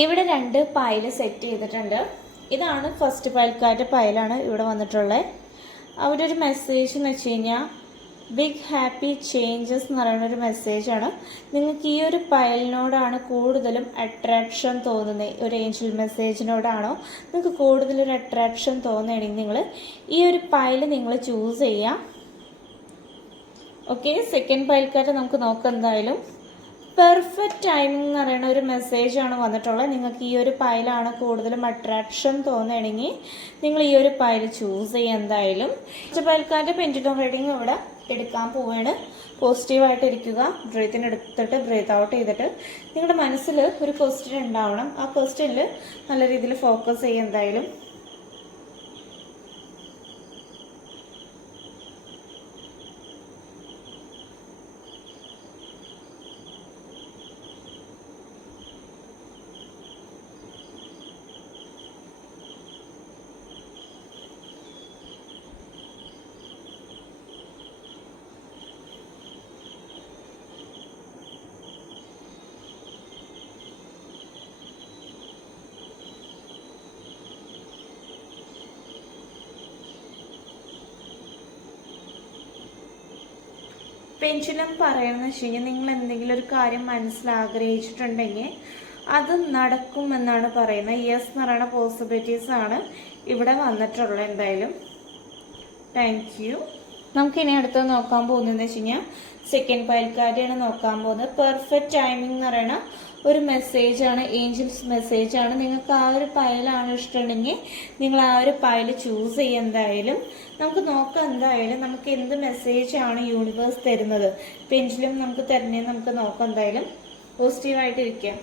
ഇവിടെ 2 pile set ചെയ്തിട്ടുണ്ട്. ഇതാണ് ഫസ്റ്റ് പൈൽക്കാരുടെ പൈലാണ് ഇവിടെ വന്നിട്ടുള്ളത്. അവിടെ ഒരു മെസ്സേജ് എന്ന് വെച്ച് കഴിഞ്ഞാൽ ബിഗ് ഹാപ്പി ചേഞ്ചസ് എന്ന് പറയുന്ന ഒരു മെസ്സേജാണ്. നിങ്ങൾക്ക് ഈ ഒരു പൈലിനോടാണ് കൂടുതലും അട്രാക്ഷൻ തോന്നുന്നത്, ഒരു ഏഞ്ചൽ മെസ്സേജിനോടാണോ നിങ്ങൾക്ക് കൂടുതലൊരു അട്രാക്ഷൻ തോന്നുകയാണെങ്കിൽ നിങ്ങൾ ഈ ഒരു പൈൽ നിങ്ങൾ ചൂസ് ചെയ്യാം. ഓക്കെ, സെക്കൻഡ് പൈൽക്കാരെ നമുക്ക് നോക്കാം. എന്തായാലും പെർഫെക്റ്റ് ടൈമിംഗ് എന്ന് പറയുന്ന ഒരു മെസ്സേജാണ് വന്നിട്ടുള്ളത്. നിങ്ങൾക്ക് ഈ ഒരു പൈലാണ് കൂടുതലും അട്രാക്ഷൻ തോന്നുകയാണെങ്കിൽ നിങ്ങൾ ഈ ഒരു പൈൽ ചൂസ് ചെയ്യുക. എന്തായാലും പൈൽക്കാരുടെ പെൻഡുലം റീഡിങ് ഇവിടെ എടുക്കാൻ പോവുകയാണ്. പോസിറ്റീവായിട്ട് ഇരിക്കുക. ബ്രീത്തിൻ എടുത്തിട്ട് ബ്രീത്ത് ഔട്ട് ചെയ്തിട്ട് നിങ്ങളുടെ മനസ്സിൽ ഒരു ക്വസ്റ്റ്യൻ ഉണ്ടാവണം. ആ ക്വസ്റ്റ്യനിൽ നല്ല രീതിയിൽ ഫോക്കസ് ചെയ്യുക. എന്തായാലും പെൻഡുലം പറയുന്നത് വെച്ച് കഴിഞ്ഞാൽ നിങ്ങൾ എന്തെങ്കിലും ഒരു കാര്യം മനസ്സിൽ ആഗ്രഹിച്ചിട്ടുണ്ടെങ്കിൽ അത് നടക്കുമെന്നാണ് പറയുന്നത്. യെസ് എന്ന് പറയുന്ന പോസിബിലിറ്റീസ് ആണ് ഇവിടെ വന്നിട്ടുള്ളത്. എന്തായാലും താങ്ക് യു. നമുക്കിനി അടുത്ത് നോക്കാൻ പോകുന്നതെന്ന് വെച്ച് കഴിഞ്ഞാൽ സെക്കൻഡ് പൈൽക്കാരെയാണ് നോക്കാൻ പോകുന്നത്. പെർഫെക്റ്റ് ടൈമിംഗ് എന്ന് പറയുന്ന ഒരു മെസ്സേജാണ്, ഏഞ്ചൽസ് മെസ്സേജാണ്. നിങ്ങൾക്ക് ആ ഒരു പൈലാണ് ഇഷ്ടമുണ്ടെങ്കിൽ നിങ്ങൾ ആ ഒരു പൈൽ ചൂസ് ചെയ്യുക. എന്തായാലും നമുക്ക് നോക്കാം. എന്തായാലും നമുക്ക് എന്ത് മെസ്സേജാണ് യൂണിവേഴ്സ് തരുന്നത്, പെൻഡുലം നമുക്ക് തരുന്നതെന്ന് നമുക്ക് നോക്കാം. എന്തായാലും പോസിറ്റീവായിട്ടിരിക്കുക.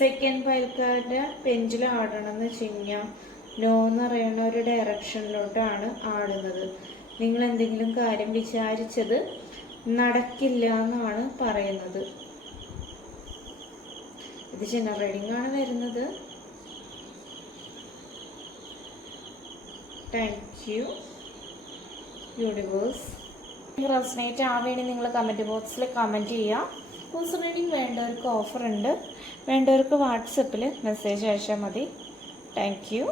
സെക്കൻഡ് പൈൽക്കാരുടെ പെൻഡുലം ആടണമെന്ന് വെച്ച് കഴിഞ്ഞാൽ നോ എന്ന് പറയുന്ന ഒരു ഡയറക്ഷനിലോട്ടാണ് ആടുന്നത്. നിങ്ങൾ എന്തെങ്കിലും കാര്യം വിചാരിച്ചത് നടക്കില്ല എന്നാണ് പറയുന്നത്. ഇത് ജനറൽ റീഡിംഗ് ആണ് വരുന്നത്. Thank you universe. റെസനേറ്റ് ആവുകയാണെങ്കിൽ നിങ്ങൾ കമൻറ്റ് ബോക്സിൽ കമൻറ്റ് ചെയ്യുക. പേഴ്സണൽ റീഡിംഗ് വേണ്ടവർക്ക് ഓഫർ ഉണ്ട്. വേണ്ടവർക്ക് വാട്സപ്പിൽ മെസ്സേജ് അയച്ചാൽ മതി. Thank you.